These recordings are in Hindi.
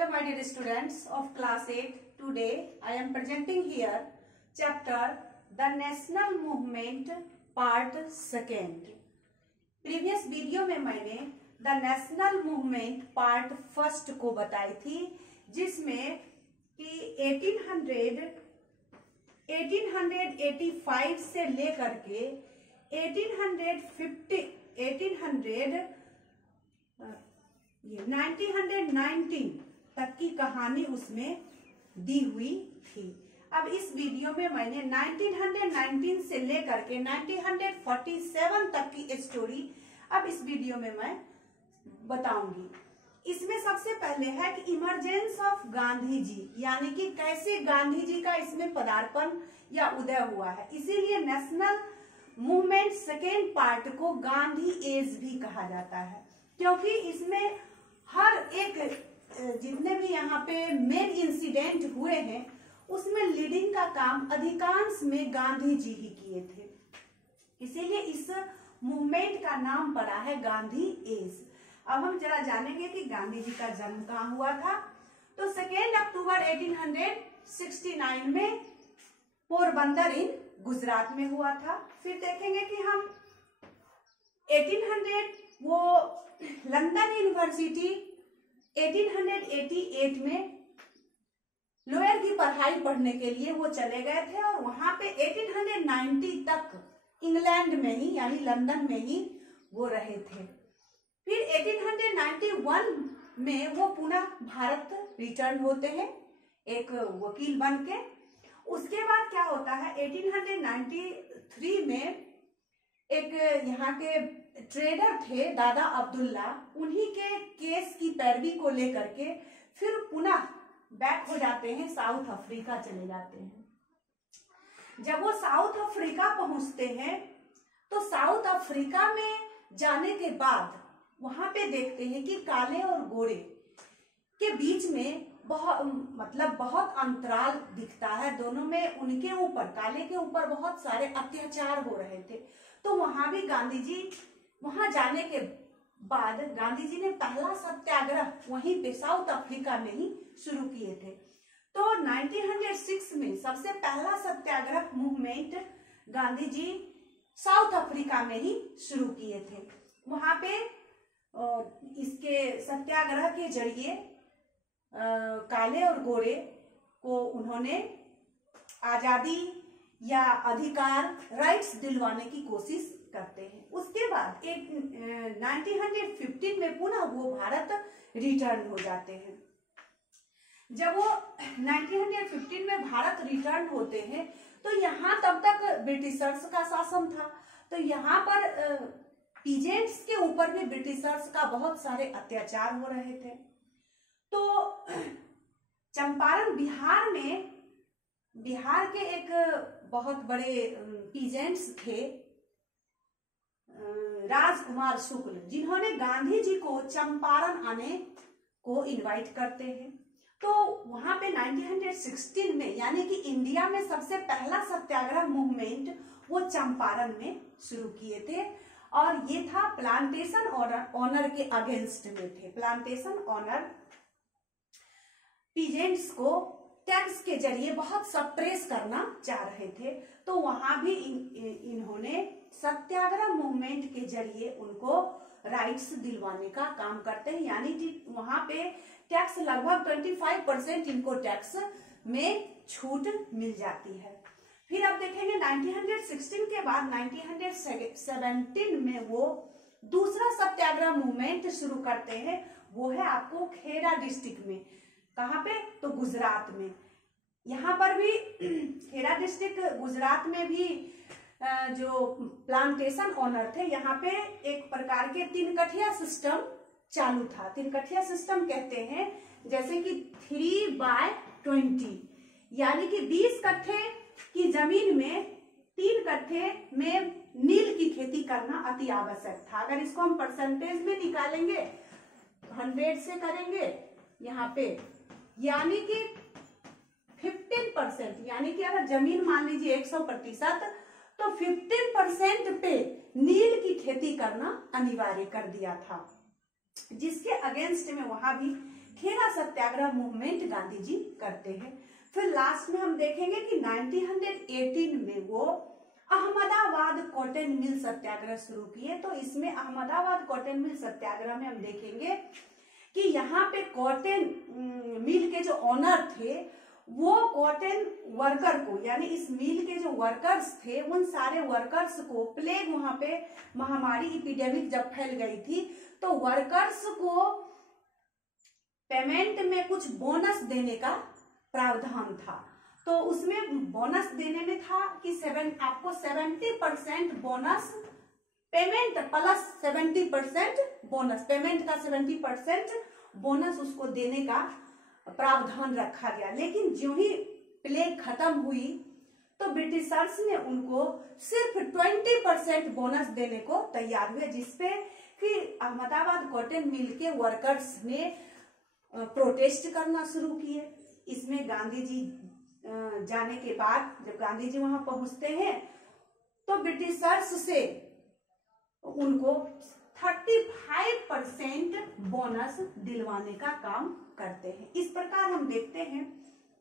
Hello my dear students of class 8. Today I am presenting here chapter The National Movement part 2. Previous video में मैंने The National Movement part 1 को बताई थी, जिसमें कि 1885 से लेकर के 1919 तक की कहानी उसमें दी हुई थी। अब इस वीडियो में मैंने 1919 से लेकर के 1947 तक की स्टोरी अब इस वीडियो में मैं बताऊंगी। इसमें सबसे पहले है कि इमरजेंस ऑफ गांधी जी, यानी कि कैसे गांधी जी का इसमें पदार्पण या उदय हुआ है। इसीलिए नेशनल मूवमेंट सेकेंड पार्ट को गांधी एज भी कहा जाता है, क्योंकि इसमें हर एक जितने भी यहाँ पे मेन इंसिडेंट हुए हैं उसमें लीडिंग का काम अधिकांश में गांधी जी ही किए थे। इसीलिए इस मूवमेंट का नाम पड़ा है गांधी एज। अब हम जरा जानेंगे कि गांधी जी का जन्म कहाँ हुआ था। तो 2 अक्टूबर 1869 में पोरबंदर इन गुजरात में हुआ था। फिर देखेंगे कि हम 1800 वो लंदन यूनिवर्सिटी 1888 में लोअर की पढ़ाई पढ़ने के लिए वो चले गए थे और वहां पे 1890 तक इंग्लैंड में ही यानी लंदन में ही वो रहे थे। फिर 1891 में वो पुनः भारत रिटर्न होते हैं एक वकील बन के। उसके बाद क्या होता है, 1893 में एक यहाँ के ट्रेडर थे दादा अब्दुल्ला, उन्हीं के केस की पैरवी को लेकर के फिर पुनः बैक हो जाते हैं, साउथ अफ्रीका चले जाते हैं। जब वो साउथ अफ्रीका पहुंचते हैं तो साउथ अफ्रीका में जाने के बाद वहां पे देखते हैं कि काले और गोरे के बीच में बहुत अंतराल दिखता है। दोनों में उनके ऊपर, काले के ऊपर बहुत सारे अत्याचार हो रहे थे। तो वहां भी गांधी जी, वहां जाने के बाद गांधी जी ने पहला सत्याग्रह वहीं पे साउथ अफ्रीका में ही शुरू किए थे। तो 1906 में सबसे पहला सत्याग्रह movement Gandhi ji south Africa में ही शुरू किए थे। वहां पे इसके सत्याग्रह के जरिए काले और गोरे को उन्होंने आजादी या अधिकार, राइट्स दिलवाने की कोशिश करते हैं। उसके बाद 1915 में पुनः वो भारत रिटर्न हो जाते हैं। जब वो 1915 में भारत रिटर्न होते हैं तो यहाँ तब तक ब्रिटिशर्स का शासन था। तो यहाँ पर पीजेंट्स के ऊपर भी ब्रिटिशर्स का बहुत सारे अत्याचार हो रहे थे। तो चंपारण बिहार के एक बहुत बड़े पीजेंट्स थे राजकुमार शुक्ल, जिन्होंने गांधी जी को चंपारण आने को इनवाइट करते हैं। तो वहां पे 1916 में यानी कि इंडिया में सबसे पहला सत्याग्रह मूवमेंट वो चंपारण में शुरू किए थे और ये था प्लांटेशन ऑनर के अगेंस्ट में थे। प्लांटेशन ऑनर पीजेंट्स को टैक्स के जरिए बहुत सप्रेस करना चाह रहे थे। तो वहां भी इन्होंने सत्याग्रह मूवमेंट के जरिए उनको राइट्स दिलवाने का काम करते हैं, यानी कि वहां पे टैक्स लगभग 25% इनको टैक्स में छूट मिल जाती है। फिर अब देखेंगे 1916 के बाद 1917 में वो दूसरा सत्याग्रह मूवमेंट शुरू करते हैं। वो है आपको खेड़ा डिस्ट्रिक्ट में। कहाँ पे? तो गुजरात में। यहाँ पर भी खेड़ा डिस्ट्रिक्ट गुजरात में भी जो प्लांटेशन ऑनर थे, यहाँ पे एक प्रकार के 3 कठिया सिस्टम चालू था। 3 कठिया सिस्टम कहते हैं जैसे कि 3/20, यानी कि 20 कट्ठे की जमीन में 3 कट्ठे में नील की खेती करना अति आवश्यक था। अगर इसको हम परसेंटेज में निकालेंगे 100 से करेंगे यहाँ पे, यानी कि 15%, यानी कि अगर जमीन मान लीजिए 100% तो 15% पे नील की खेती करना अनिवार्य कर दिया था, जिसके अगेंस्ट में वहां भी खेरा सत्याग्रह मूवमेंट गांधी जी करते हैं। फिर लास्ट में हम देखेंगे कि 1918 में वो अहमदाबाद कॉटन मिल सत्याग्रह शुरू किए। तो इसमें अहमदाबाद कॉटन मिल सत्याग्रह में हम देखेंगे कि यहाँ पे कॉटन मिल के जो ऑनर थे वो कॉटन वर्कर को, यानी इस मिल के जो वर्कर्स थे उन सारे वर्कर्स को प्लेग, वहां पे महामारी इपिडेमिक जब फैल गई थी तो वर्कर्स को पेमेंट में कुछ बोनस देने का प्रावधान था। तो उसमें बोनस देने में था कि आपको 70% bonus payment plus 70% bonus, payment का 70% बोनस उसको देने का प्रावधान रखा गया। लेकिन जो ही प्लेग खत्म हुई तो ब्रिटिशर्स ने उनको सिर्फ 20% बोनस देने को तैयार हुए, जिसपे कि अहमदाबाद कॉटन मिल के वर्कर्स ने प्रोटेस्ट करना शुरू किए। इसमें गांधी जी जाने के बाद जब गांधी जी वहां पहुंचते हैं तो ब्रिटिशर्स से उनको 35% बोनस दिलवाने का काम करते हैं। इस प्रकार हम देखते हैं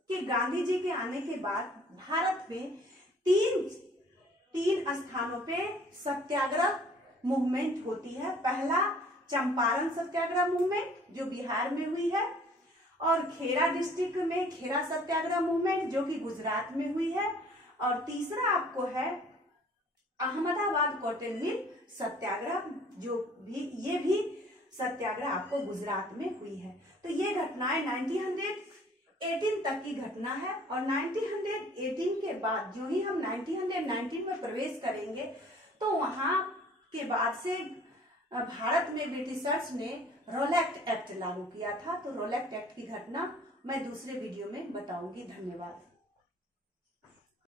कि गांधी जी के आने के बाद भारत में तीन स्थानों पे सत्याग्रह मूवमेंट होती है। पहला चंपारण सत्याग्रह मूवमेंट जो बिहार में हुई है, और खेरा डिस्ट्रिक्ट में खेरा सत्याग्रह मूवमेंट जो कि गुजरात में हुई है, और तीसरा आपको है अहमदाबाद कॉटन मिल सत्याग्रह, जो भी ये भी सत्याग्रह आपको गुजरात में हुई है। तो ये घटनाएं 1918 तक की घटना है, और 1918 के बाद जो ही हम 1919 में प्रवेश करेंगे तो वहां के बाद से भारत में ब्रिटिशर्स ने रॉलेट एक्ट लागू किया था। तो रॉलेट एक्ट की घटना मैं दूसरे वीडियो में बताऊंगी। धन्यवाद।